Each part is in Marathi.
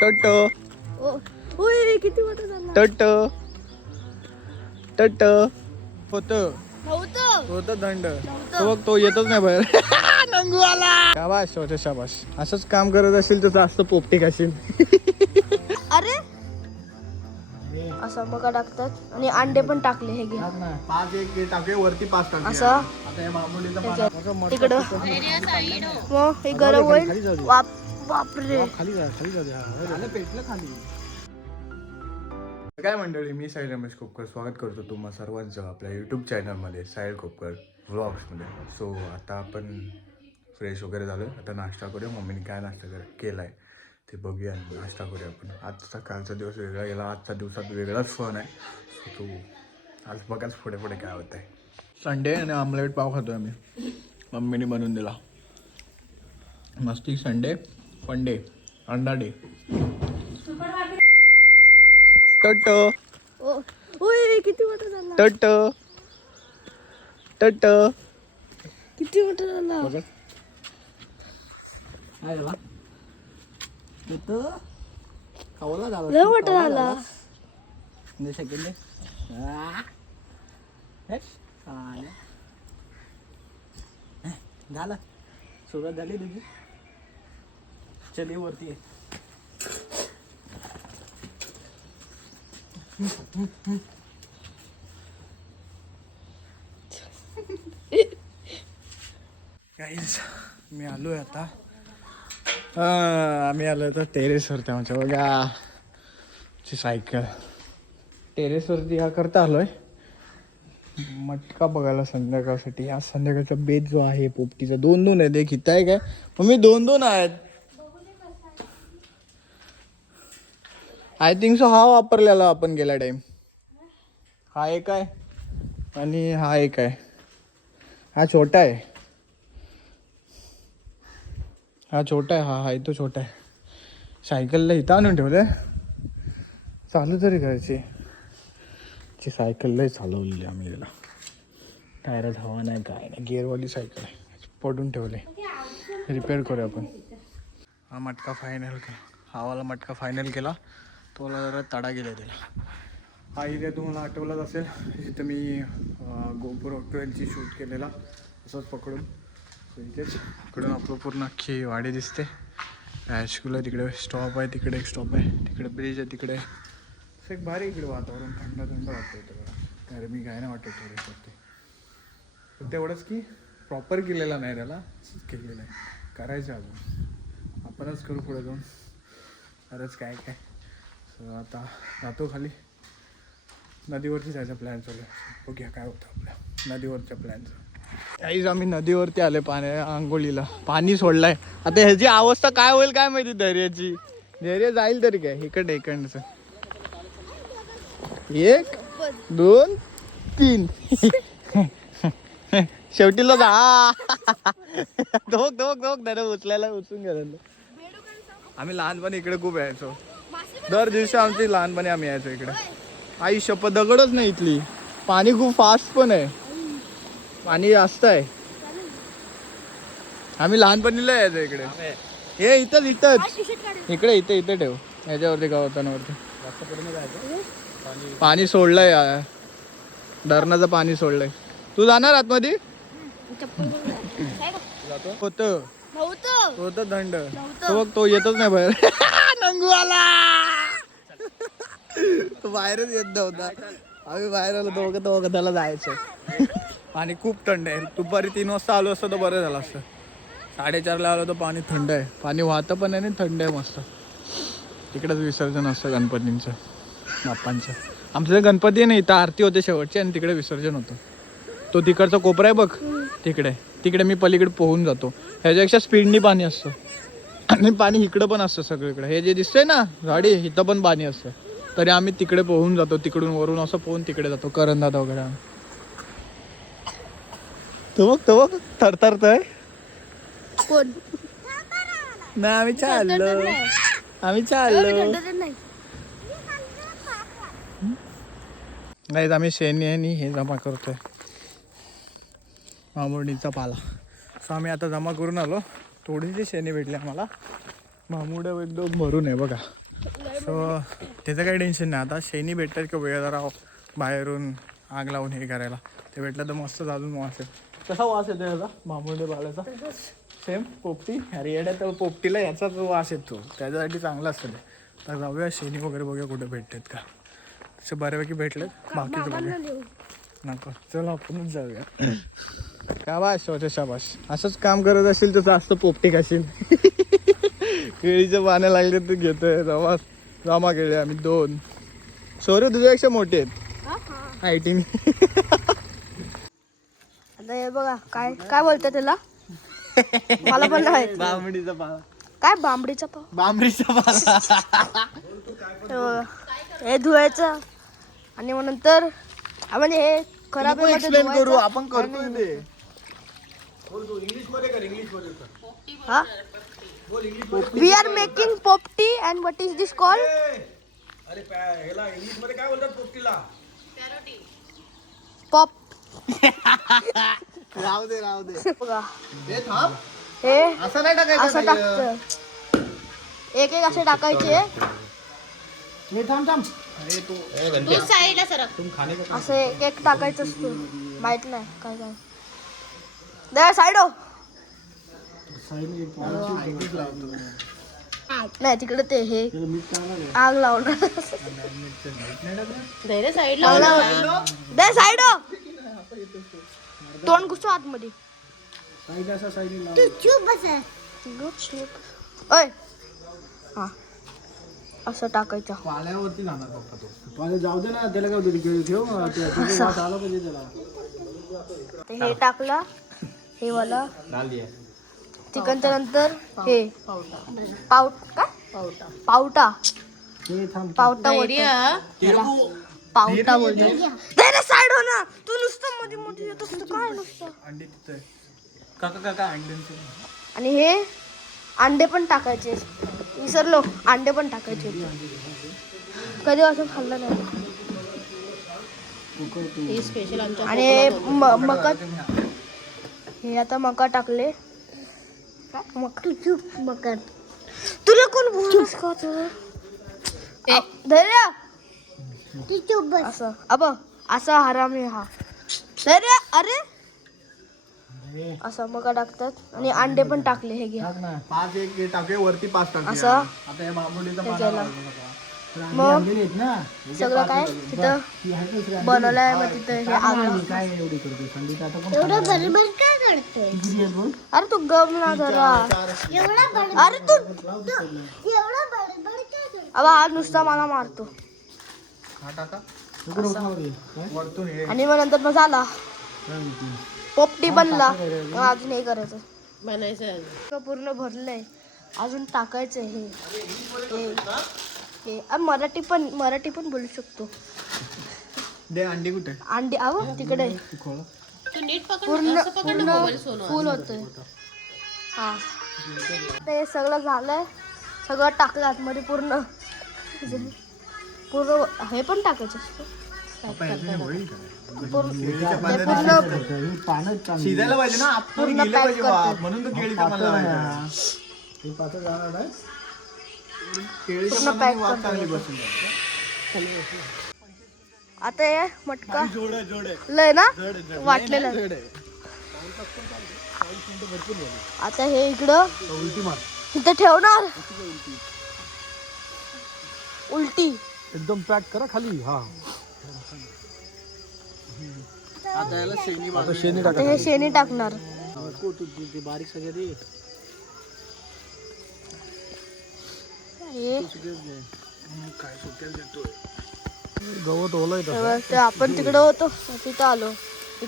टट ओय किती मोठा झाला. टट टट होत नव्हतं दंड तो बघ तो येतच नाही बाहेर. नंगू आला. शाबाश होते शाबाश. असंच काम करत असेल तर जास्त पोपटी खाशील. अरे असं बघा टाकतात आणि अंडे पण टाकले हे घे. 5 एक टाके वरती 5 टाके. असं आता हे मामुलीचं पान तिकडं मग हे गरम होईल. बापरे खाली जा पेटलं खाली. काय मंडळी, मी साहिल रमेश खोपकर स्वागत करतो तुम्हा सर्वांचं आपल्या यूट्यूब चॅनलमध्ये साहिल खोपकर व्लॉग्समध्ये. सो आता आपण फ्रेश वगैरे झालो. आता नाश्ता करूया. मम्मीने काय नाश्ता केला आहे ते बघूया आणि नाश्ता करूया आपण. आजचा कालचा दिवस वेगळा गेला, आजचा दिवसात वेगळाच फन आहे. सो तू आज बघाच पुढे पुढे काय होत आहे. संडे आणि आमलेट पाव खातो आम्ही. मम्मीने बनवून दिला. मस्ती संडे फन डे अंडा डे. टट ओय किती मोठा झाला. टट टट किती मोठा झाला. लय मोठा झाला. झालं सुरुवात झाली तुझी. चल वरती गाईज मी आलोय आता. आम्ही आलोय तर टेरेसवरती. आमच्या बघा ची सायकल टेरेसवरती हा करता आलोय मटका बघायला संध्याकाळसाठी. आज संध्याकाळचा बेत जो आहे पोपटीचा 2-2 आहेत. एक हित आहे काय मम्मी 2-2 आहेत. आय थिंक सो हा वापरलेला आपण गेला टाइम. हा एक आहे आणि हा एक आहे. हा छोटा आहे. हा छोटा आहे. हा तो छोटा आहे. सायकलला इथं आणून ठेवलंय. चालू तरी करायची. ची सायकल लय चालवलेली आम्ही त्याला. टायरात हवा नाही काय नाही. गिअरवाली सायकल आहे. पडून ठेवले. रिपेअर करूया आपण. हा मटका फायनल केला. हा वाला मटका फायनल केला. तोला जरा तडा गेला त्याला. हा एरिया तुम्हाला आठवलाच असेल जिथं मी गोपुर 12ची शूट केलेला असंच पकडून. सो इथेच इकडून आपलं पूर्ण अख्खी वाडी दिसते. हायस्कूल तिकडे स्टॉप आहे. तिकडे एक स्टॉप आहे. तिकडे ब्रिज आहे. तिकडे असं एक भारी इकडे वातावरण थंड थंड वाटतं इथं बघा. गरमी काय नाही वाटत थोडीसाठी. फक्त एवढंच की प्रॉपर केलेला नाही त्याला. असंच केलेलं आहे. करायचं अजून आपणच करू पुढे जाऊन. खरंच काय काय. सो आता जातो खाली. नदीवरती जायचा प्लॅन चालू आहे. बघूया काय होतं आपल्या नदीवरच्या प्लॅनचं. काहीच आम्ही नदीवरती आले पाण्या आंघोळीला. पाणी सोडलंय. आता ह्याची अवस्था काय होईल काय माहिती. धैर्याची धैर्य जाईल तरी काय. इकडचं 1 2 3 शेवटीला जा. धोक धर उचलायला उचलून गेलो. आम्ही लहानपणी इकडे खूप यायचो. दर दिवशी आमची लहानपणी आम्ही यायचो इकडे. आई शपथ दगडच नाही इथली. पाणी खूप फास्ट पण आहे. पाणी जास्त आहे. आम्ही लहानपणीला यायचो इकडे. हे इथंच इकडे ठेव. ह्याच्यावरती गवतांवरती पाणी सोडलंय. धरणाचं पाणी सोडलंय. तू जाणार आतमध्ये होत दंड तो बघ तो येतच नाही बाहेर. नंगू आला. तो बाहेरच येत नव्हता. आम्ही बाहेर आलो दोघं त्याला जायचं. पाणी खूप थंड आहे. दुपारी 3 वाजता आलो असतं तर बरं झालं असतं. 4:30ला आलो तर पाणी थंड आहे. पाणी वाहतं पण आहे आणि थंड आहे मस्त. तिकडेच विसर्जन असतं गणपतींचं बाप्पांचं. आमचं गणपती नाही इथं आरती होते शेवटची आणि तिकडे विसर्जन होतं. तो तिकडचा कोपरा आहे बघ तिकडे मी पलीकडे पोहून जातो. ह्याच्यापेक्षा स्पीडनी पाणी असतं आणि पाणी इकडं पण असतं सगळीकडे. हे जे दिसतंय ना झाडी इथं पण पाणी असतं. तरी आम्ही तिकडे पोहून जातो. तिकडून वरून असं पोहून तिकडे जातो. करंदात वगैरे. तो बघ थरथरतोय. कोण नाही आम्ही चाललो. नाही आम्ही शेणी आणि हे जमा करतोय मामुडीचा पाला. असं आम्ही आता जमा करून आलो. थोडीशी शेणी भेटली आम्हाला. मामुड्या एकदम भरून आहे बघा. सो त्याचं काही टेन्शन नाही. आता शेणी भेटतात की वेळ जरा बाहेरून आग लावून हे करायला, ते भेटलं तर मस्त अजून वास आहे. कसा वास येतो याचा बांबुडे बाळाचा? सेम पोपटी. अरे येड्या, तर पोपटीला याचा जो वास येतो त्याच्यासाठी चांगला असतं ते. तर जाऊया शेणी वगैरे बघूया कुठे भेटतात का. तसे बऱ्यापैकी भेटलेत, बाकीचं बघूया. नको, चला आपणच जाऊया. शाबाश शोचे शाबाश. असंच काम करत असेल तर जास्त पोपटी खाशील. केळीचे पानं लागले तर घेतोय. जमा केळे आम्ही 2. शौर्य तुझ्यापेक्षा मोठे आहेत हायटीने. आता हे बघा काय काय बोलतात त्याला, मला पण नाही माहित. बांबडीचा पाला. काय बांबडीचा पाव? बांबडीचा पाला. हे बघा, हे धुवायचं आणि मग नंतर म्हणजे हे खराब एक्सप्लेन करू आपण करतोय ते. हा, वी आर मेकिंग पोपटी and what is this call? अरे ह्याला इंग्लिश मध्ये काय बोलतात पोपटीला? पॉप. राहू दे. बघा हे थांब. हे असं नाही टाकायचं. असं टाकतं, एक एक असे टाकायचे. हे थांब. अरे तू साईडला सरक. तुम खाने का असं एक एक टाकायचं असतं. माहित नाही काय काय. दे साईड हो. नाही तिकडे ते हे आग लावणार. धैर्य साईडला. दे साईड हो. तोंड घुसतो आतमध्ये. ओय हा, असं टाकायचं. पाल्यावरती जाणार पप्पा तो. पाल्या जाऊ दे ना, त्याला काय होतं ठेव. आला पाहिजे त्याला. ते हे टाकला, हे वाला डाल दिया. चिकनच्या नंतर हे पावटा हे थांब. पावटा बोलतात. साईड हो ना, तू नुसतं मध्ये मध्ये येत असतं काय नुसतं. अंडे तिथे काका अंड्यांचे. आणि हे अंडे पण टाकायचे, विसरलो. अंडे पण टाकायचे. कधी असं खाल्लं नाही. हे स्पेशल आमच्या आणि हे मका, हे आता मका टाकले. मका तुला कोण बोलस का तू? धैर्य असं अब असा हरामी हा. धैर्य अरे असं मका टाकतात आणि अंडे पण टाकले. हे घ्या 5 एक टाके वरती 5 टाके. असं आता हे बांबुडीचा हे पाला केलं. मग सगळं काय तिथं बनवलंय. मग तिथं हे आग अरे तू गम ना जरा. अरे तू अब हा नुसता मला मारतो. आणि मग नंतर मग झाला पोपटी बनला. मग अजून हे करायचं, बनायचं. पूर्ण भरलंय. अजून टाकायचं हे मराठी पण बोलू शकतो. दे अंडी कुठे? अंडी आव तिकडे तू नीट पकड, पूर्ण असं पकड ना मोबाईल सोनू. फुल होतोय. हा, ते सगळं झालंय. सगळं टाकलं आतमध्ये पूर्ण. हे पण टाकायचं असतं. शिजायला पाहिजे ना, पूर्ण पॅक करते. म्हणून तर केळीचा मला पूर्ण पॅक करते. आता हे मटका लय ना वाटलेलं. आता हे इकडं इथं ठेवणार. उलटी एकदम पॅक करा खाली. हा आता हे शेणी टाकणार. बारीक सगळे हे गवत ओलाय. ते आपण तिकडं होतो तिथं आलो.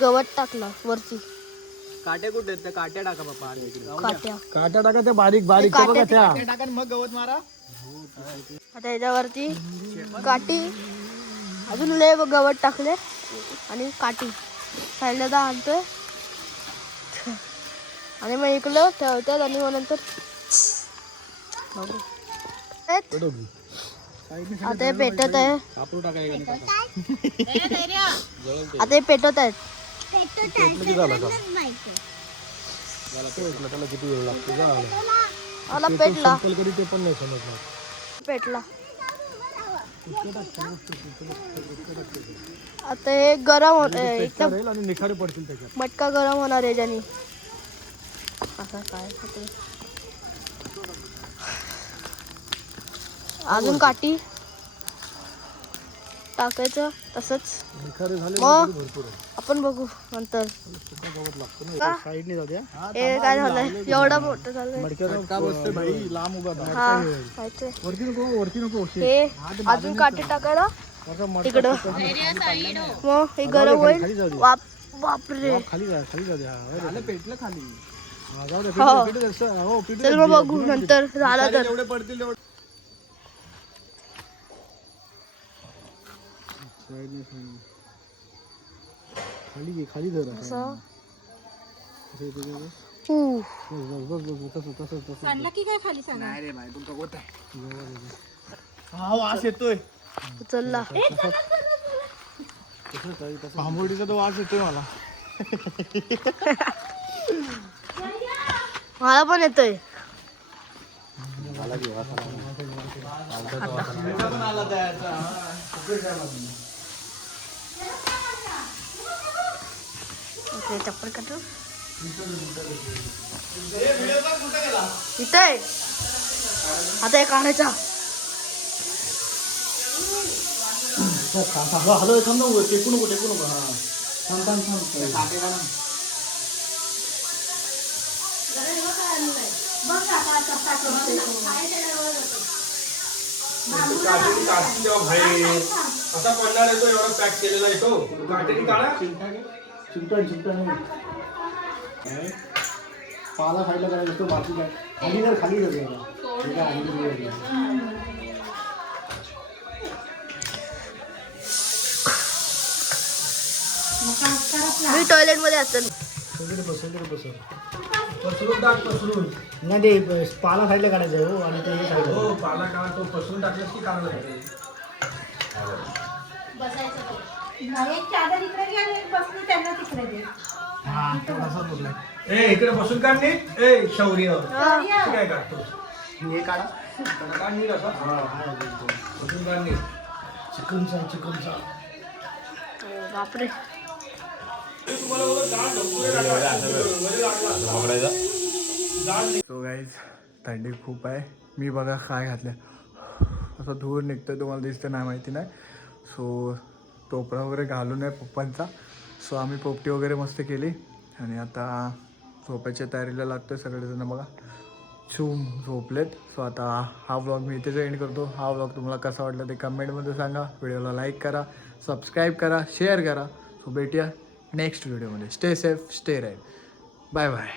गवत टाकला वरती. काट्या कुठे आहेत? त्या काट्या टाका बाबा. काट्या टाका त्या बारीक बारीक काट्या टाका. मग गवत मारा. आता याच्यावरती काठी. अजून लय गवत टाकले आणि काठी साईडला आणतोय. आणि मग इकडं ठेवतात. आणि मग नंतर आता हे पेटत आहे. आता हे पेटत आहेत. मला पेटला. पेटला. आता हे गरम होत एकदम आणि निखारे पडतील त्याच्यात. मटका गरम होणार आहे ज्यानी. असं काय होते. अजून काठी टाकायचं तसंच. निखारे झाले मग भरपूर आहे. आपण बघू नंतर. गवत लागतो का? ना साईडने जाऊ द्या. हे काय झालंय एवढं मोठं झालंय. मडक्याचा का बसतोय भाई लांब उभा राहा. हा माहितीये. वरती नको हे अजून काठी टाकायला तिकडं. मग हे गरम होईल. बापरे. खाली जाऊ द्या. झालं पेटलं खाली. जाऊ द्या. हो. पेटू दे. हो पेटू चल मग बघू नंतर झालं तर. एवढे पडतील एवढे. खाली धर. असं हा वास येतोय. उचलला. आंबोडीचा तो वास येतोय मला. मला पण येतोय. चप्पल काढू इथे आता हे काढायचा. हॅलो थांब नको टेकू नको हा थांब. असा पडणार आहे तो एवढा पॅक केलेला आहे तो काटेने काढा. चिमटा नाही. पाला खायला करायचं तो बाकी काय खाली जातो. मी टॉयलेट मध्ये असेल. पसरून टाक पसरून. नाही ते पाला खायला काढायचं हो आणि ते हो पाला काढा तो पसरून टाकलास की काढला जाते. ए इकडे बसून काढ नीट. ए शौर्य तू काय काढतोस. हे काढा. काढ नीट असा. बसून काढ नीट. चिकनचा बापरे. सो गाईज थंडी खूप आहे. मी बघा काय घातलं असं धूर निघतं तुम्हाला दिसतं नाही माहिती नाही. सो टोपरा वगैरे घालून आहे पप्पांचा. सो आम्ही पोपटी वगैरे मस्त केली आणि आता झोपायच्या तयारीला लागतो. सगळेजण बघा झोपलेत. सो आता हा व्लॉग मी इथेच एंड करतो. हा व्लॉग तुम्हाला कसा वाटला ते कमेंटमध्ये सांगा. व्हिडिओला लाईक करा, सबस्क्राईब करा, शेअर करा. सो भेटूया नेक्स्ट व्हिडिओमध्ये. Stay safe, stay right. Bye bye.